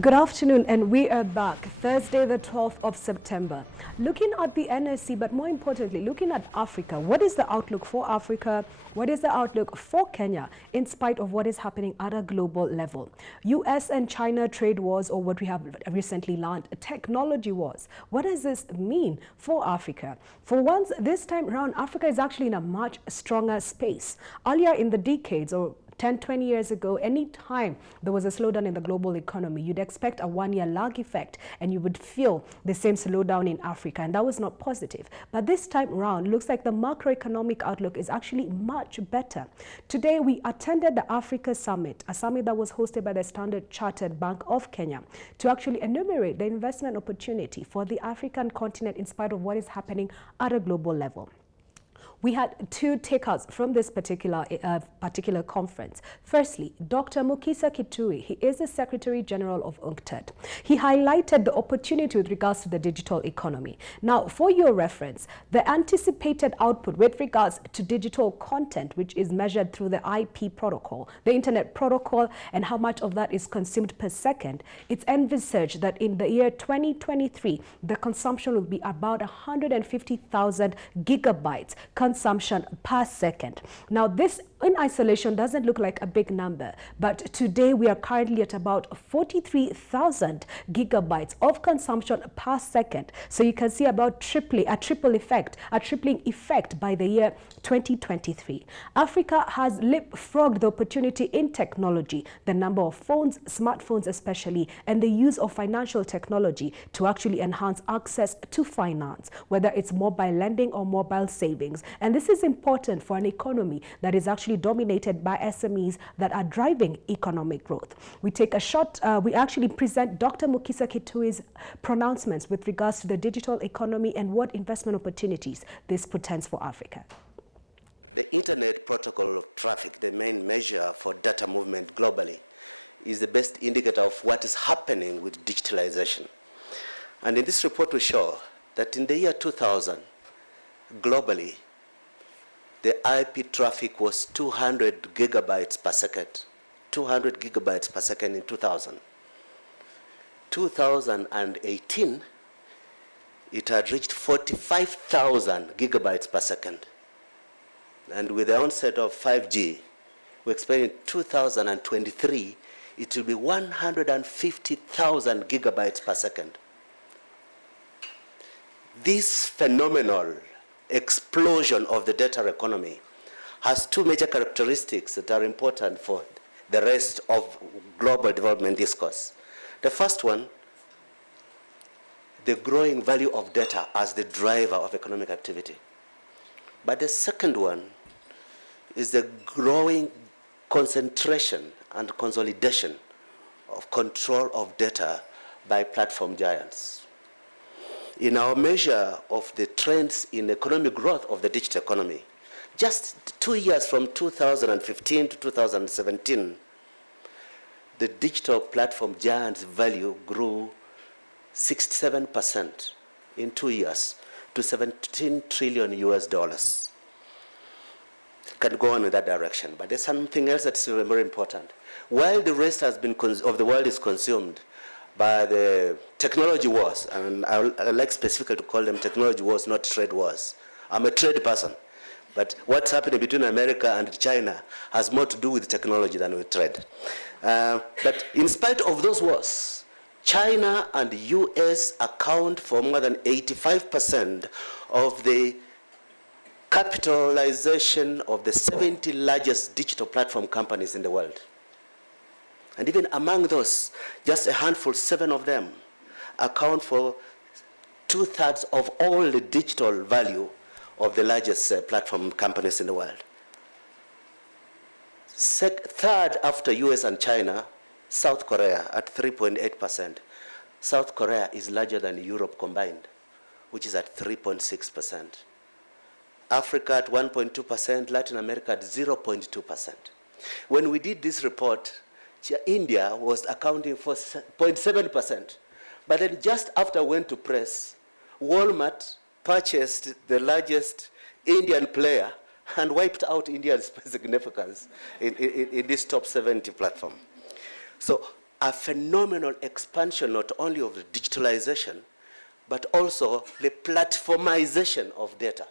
Good afternoon, and we are back Thursday the 12th of September, looking at the NSC, but more importantly looking at Africa. What is the outlook for Africa? What is the outlook for Kenya in spite of what is happening at a global level? US and China trade wars, or what we have recently learned, technology wars. What does this mean for Africa? For once, this time around, Africa is actually in a much stronger space. Earlier in the decades, or 10, 20 years ago, any time there was a slowdown in the global economy, you'd expect a one-year lag effect and you would feel the same slowdown in Africa, and that was not positive. But this time around, looks like the macroeconomic outlook is actually much better. Today, we attended the Africa Summit, a summit that was hosted by the Standard Chartered Bank of Kenya, to actually enumerate the investment opportunity for the African continent in spite of what is happening at a global level. We had two takeouts from this particular conference. Firstly, Dr. Mukhisa Kituyi, he is the Secretary General of Unctad. He highlighted the opportunity with regards to the digital economy. Now, for your reference, the anticipated output with regards to digital content, which is measured through the IP protocol, the internet protocol, and how much of that is consumed per second, it's envisaged that in the year 2023, the consumption will be about 150,000 gigabytes consumption per second. Now, this in isolation doesn't look like a big number, but today we are currently at about 43,000 gigabytes of consumption per second. So you can see about tripling effect by the year 2023. Africa has leapfrogged the opportunity in technology, the number of phones, smartphones especially, and the use of financial technology to actually enhance access to finance, whether it's mobile lending or mobile savings. And this is important for an economy that is actually dominated by SMEs that are driving economic growth. We take a shot, we actually present Dr. Mukhisa Kituyi's pronouncements with regards to the digital economy and what investment opportunities this portends for Africa. The Internet Protocol of Traffic, the main measure for data movement globally, is the best indicator of what is happening with digitalization. And in this report we show that in the year 2000, globally, the IP traffic was 200 gigabytes per second. 200 gigabytes per second in 2000. 2018, it had reached 45,000 gigabytes per second. And with the onset of 5G, we expect in 2023, it will be 150,000 gigabytes per second. This phenomenal explosion of the data economy has two major characteristics that are important for the rest of global development discourse. The first one, the growing value of data as the driver of economic activity. But the second one is the growing concentration and consolidation of control of data by platform giants. In our measure of the trends in economic growth of the digital economy, just 2 years from 2015 to 2017, the digital platform giants' value grew 67% in 2 years to $17 trillion US. Can go on in that direction, but there's something else that's very important. While the rest has been of the world is consumed by the technology wars, and I like specifically to call them technology wars, not trade wars. I'm a trade person, but what's happening between America and China has more to do with technology than with trade. But in spite of those wars, China and the US account for more than 85% of the capitalization of the 70 largest digital platform companies in the world. And even among those, just a handful, 7 of them, account for 2/3 of all the digital value of the largest platform companies in the world. Third after US and China, South Korea at 3.8%. South Korea is larger than Europe combined, which is at 3.6%. Africa at 1.2%, Latin America at 0.2%. When we did this report, India was accounting for 0.7%. But then just after I went to press, Walmart purchased the largest Indian player and wiped out India's significance in this top 70 platform. So a phenomenal expansion not only of the digitalization, but also the platformization of data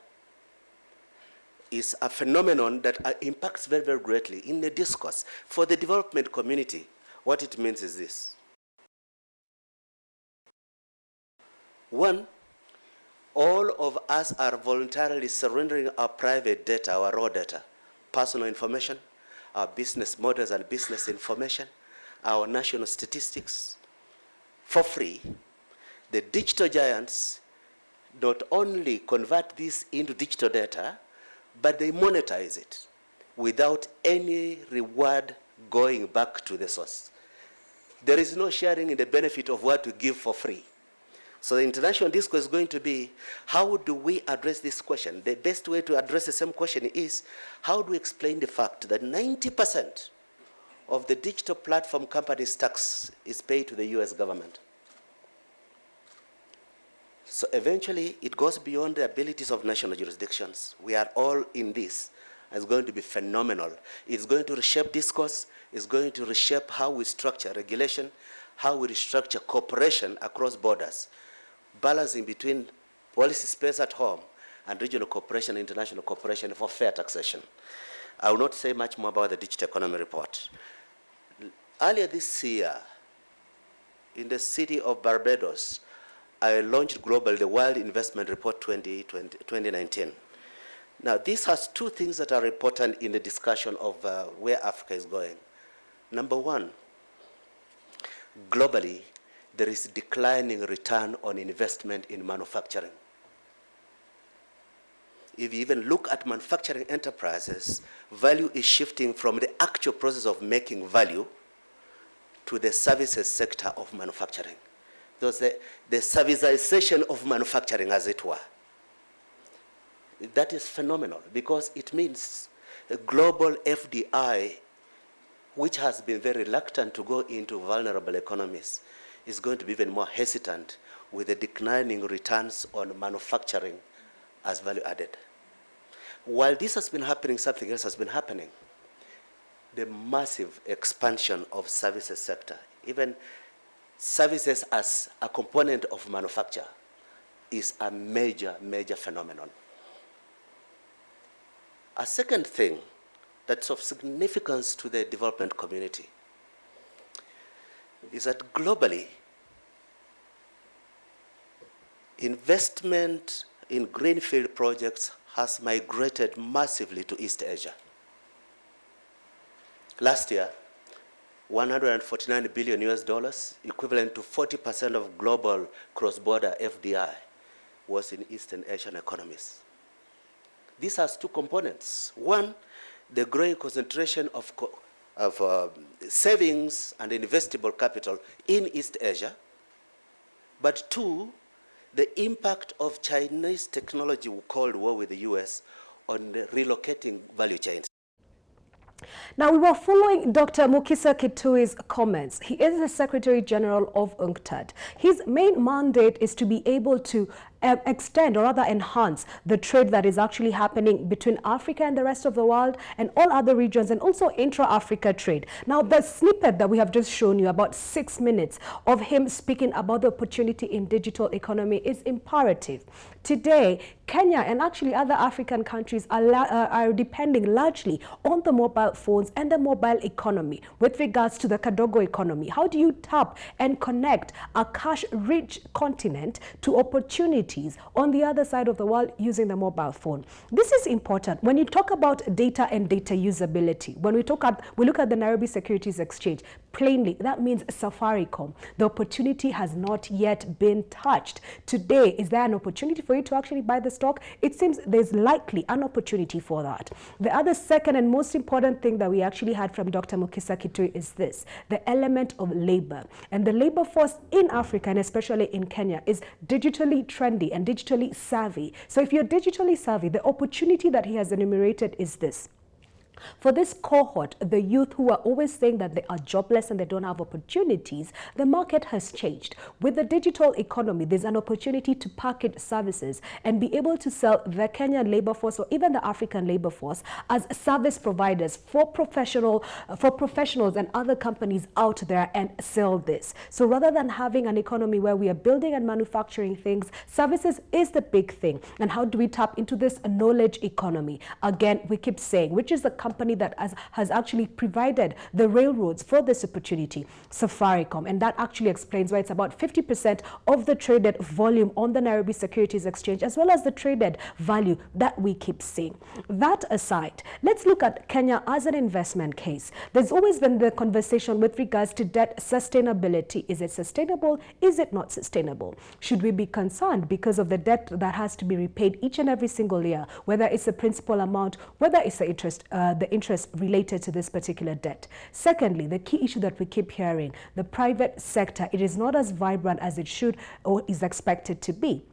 is a phenomenon that impacts very, very greatly in the discourse. For the development community, what it means is this. One, all of us are voluntarily surrendering our private data, our raw data, personal information, our business models and business information, our national statistics, for free. The digital giants not only convert this into digital data, but they monetize it without any reward going back to the source. There is no sharing in the benefit of what we give for free. So the international discourse is going to be, how do we address this question? The best way to address the same question is, how do we explain the fact that 90% of the digital platform companies' tax is paid to the US government? So eventually, it goes beyond the abilities of national jurisdictions. We are all in this. It's going to be phenomenal. It's going to reshape discourse. It's going to reshape how we structure regulation, how we structure cooperation across borders, balancing between policy space at home and regional cooperation, international cooperation for fair taxation. I will not say much more about the digital economy report. Earlier this year, in the city of Barbados, I launched globally the World Investment Report 2019. Now, this has two things that are important in the discussion of where Africa is going. Number one, globally, there is declining return on investment in manufacturing. If you even look at manufacturing enterprises, value is shifting from the actual process of making value to the services sector of manufacturing. Those the servicization of manufacturing, as it were. That is phenomenal because it means a global FDI, which has been very reluctant to go into vulnerable economies, is going to be even more hesitant with the declining returns on manufacturing as value added. While this has been happening, something else has been happening. The massive expansion of services sector, even services as a component of manufacture, is a major, major phenomenon. A second thing that's of significance to the development community is that globally, investment in greenfield projects has migrated massively to East Asia. Last year, 149 billion US dollars, equivalent to 40% of global cross-border FDI, was in Eastern Asian economies. This has two components. One, the growing concentration of savings and investable capital in East Asia. But two, the impact of Chinese technology Cold War with the US on the relocating value chains. Now, we were following Dr. Mukhisa Kituyi's comments. He is the Secretary General of Unctad. His main mandate is to be able to extend or rather enhance the trade that is actually happening between Africa and the rest of the world and all other regions, and also intra-Africa trade. Now, the snippet that we have just shown you, about 6 minutes of him speaking about the opportunity in digital economy, is imperative. Today, Kenya and actually other African countries are depending largely on the mobile phones and the mobile economy with regards to the Kadogo economy. How do you tap and connect a cash-rich continent to opportunities on the other side of the world using the mobile phone? This is important. When you talk about data and data usability, when we look at the Nairobi Securities Exchange, plainly, that means Safaricom. The opportunity has not yet been touched. Today, is there an opportunity for you to actually buy the stock? It seems there's likely an opportunity for that. The other second and most important thing that we actually had from Dr. Mukhisa Kituyi is this, the element of labor. And the labor force in Africa, and especially in Kenya, is digitally trendy and digitally savvy. So if you're digitally savvy, the opportunity that he has enumerated is this. For this cohort, the youth who are always saying that they are jobless and they don't have opportunities, the market has changed. With the digital economy, there's an opportunity to package services and be able to sell the Kenyan labor force or even the African labor force as service providers for professionals and other companies out there and sell this. So rather than having an economy where we are building and manufacturing things, services is the big thing. And how do we tap into this knowledge economy? Again, we keep saying, which is the company that has actually provided the railroads for this opportunity, Safaricom. And that actually explains why it's about 50% of the traded volume on the Nairobi Securities Exchange, as well as the traded value that we keep seeing. That aside, let's look at Kenya as an investment case. There's always been the conversation with regards to debt sustainability. Is it sustainable? Is it not sustainable? Should we be concerned because of the debt that has to be repaid each and every single year, whether it's the principal amount, whether it's the interest related to this particular debt? Secondly, the key issue that we keep hearing, the private sector, it is not as vibrant as it should or is expected to be.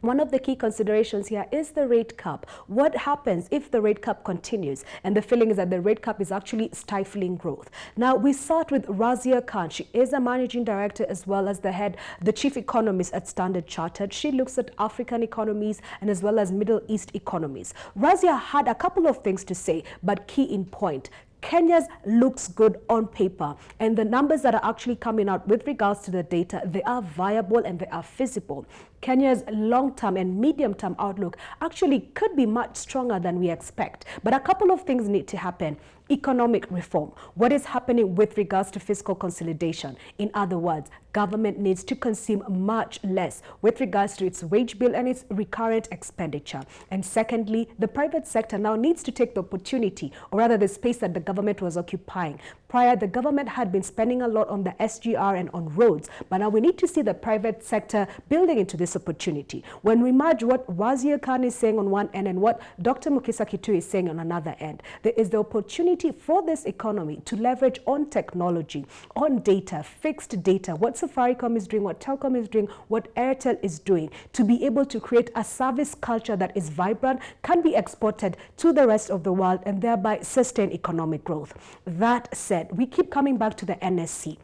One of the key considerations here is the rate cap. What happens if the rate cap continues? And the feeling is that the rate cap is actually stifling growth. Now, we start with Razia Khan. She is a managing director as well as the chief economist at Standard Chartered. She looks at African economies and as well as Middle East economies. Razia had a couple of things to say, but key in point. Kenya's looks good on paper, and the numbers that are actually coming out with regards to the data, they are viable and they are feasible. Kenya's long-term and medium-term outlook actually could be much stronger than we expect. But a couple of things need to happen. Economic reform. What is happening with regards to fiscal consolidation? In other words, government needs to consume much less with regards to its wage bill and its recurrent expenditure. And secondly, the private sector now needs to take the opportunity, or rather the space that the government was occupying. Prior, the government had been spending a lot on the SGR and on roads, but now we need to see the private sector building into this opportunity. When we merge what Razia Khan is saying on one end and what Dr. Mukhisa Kituyi is saying on another end, there is the opportunity for this economy to leverage on technology, on data, fixed data, what Safaricom is doing, what Telkom is doing, what Airtel is doing, to be able to create a service culture that is vibrant, can be exported to the rest of the world, and thereby sustain economic growth. That said, we keep coming back to the NSC.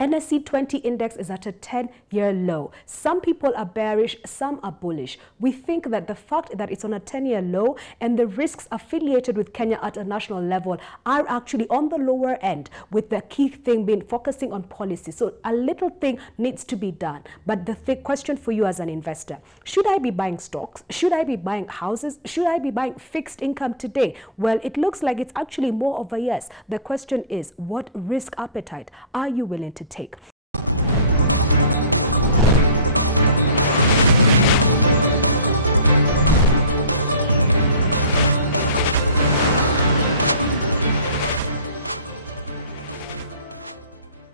NSC 20 index is at a 10-year low. Some people are bearish, some are bullish. We think that the fact that it's on a 10-year low and the risks affiliated with Kenya at a national level are actually on the lower end, with the key thing being focusing on policy. So a little thing needs to be done. But the question for you as an investor, should I be buying stocks? Should I be buying houses? Should I be buying fixed income today? Well, it looks like it's actually more of a yes. The question is, what risk appetite are you willing to take?